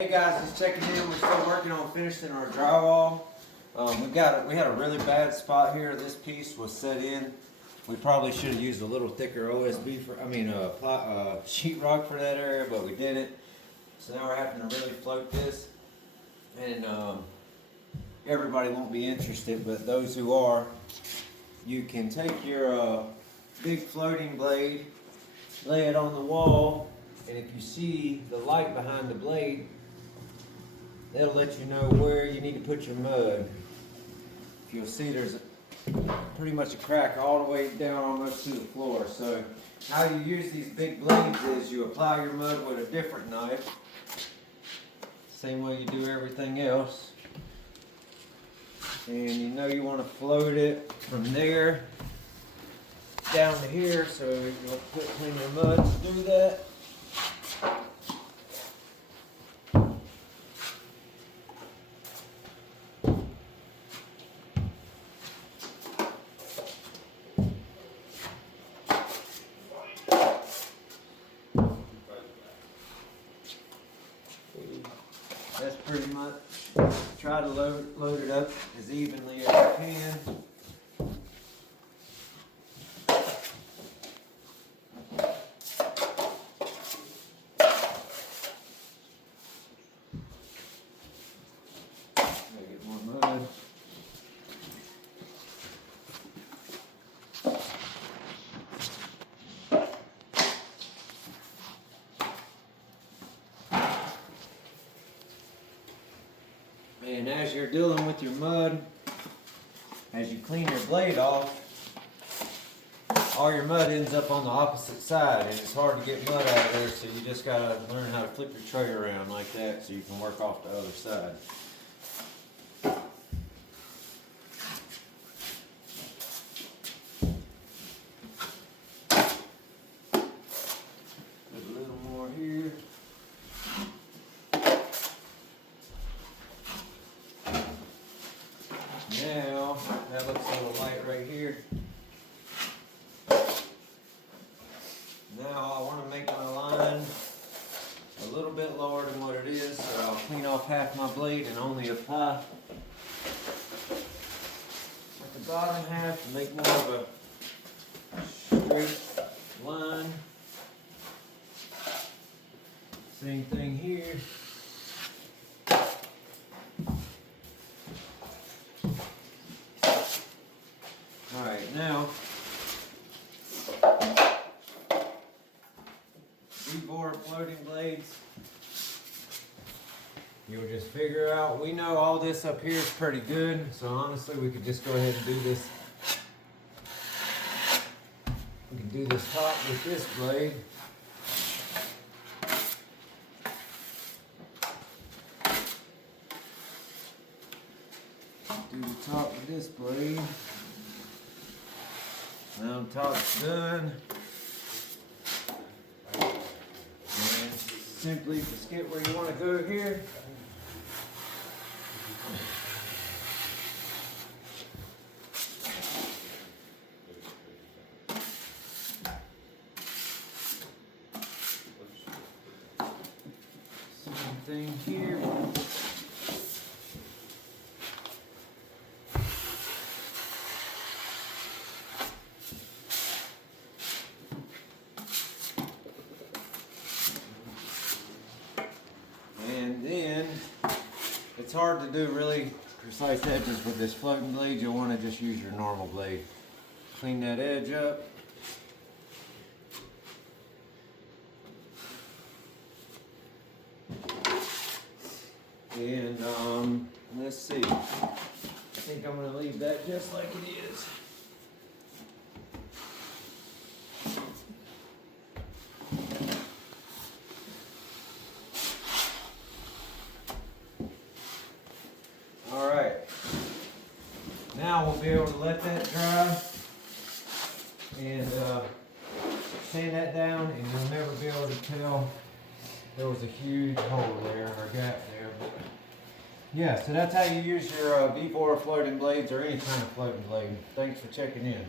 Hey guys, just checking in. We're still working on finishing our drywall. We had a really bad spot here. This piece was set in. We probably should have used a little thicker OSB sheetrock for that area, but we didn't. So now we're having to really float this, and everybody won't be interested, but those who are, you can take your big floating blade, lay it on the wall, and if you see the light behind the blade, that'll let you know where you need to put your mud. You'll see there's pretty much a crack all the way down almost to the floor. So how you use these big blades is you apply your mud with a different knife, same way you do everything else. And you know you want to float it from there down to here, so you'll put plenty of mud to do that. That's pretty much, try to load it up as evenly as you can. Get more mud. And as you're dealing with your mud, as you clean your blade off, all your mud ends up on the opposite side, and it's hard to get mud out of there, so you just gotta learn how to flip your tray around like that so you can work off the other side. Put a little more here. Now, that looks a little light right here. Now I want to make my line a little bit lower than what it is, so I'll clean off half my blade and only apply at the bottom half to make more of a straight line. Same thing here. Alright, now V-bore floating blades, you'll just figure out, we know all this up here is pretty good, so honestly we could just go ahead and do this. We can do this top with this blade. Do the top with this blade. Now the top's done. And simply just get where you want to go here. Same thing here. And then, it's hard to do really precise edges with this floating blade. You'll want to just use your normal blade. Clean that edge up. And let's see. I think I'm going to leave that just like it is. Alright, now we'll be able to let that dry and sand that down, and you'll never be able to tell there was a huge hole there or gap there. But yeah, so that's how you use your V-bore floating blades or any kind of floating blade. Thanks for checking in.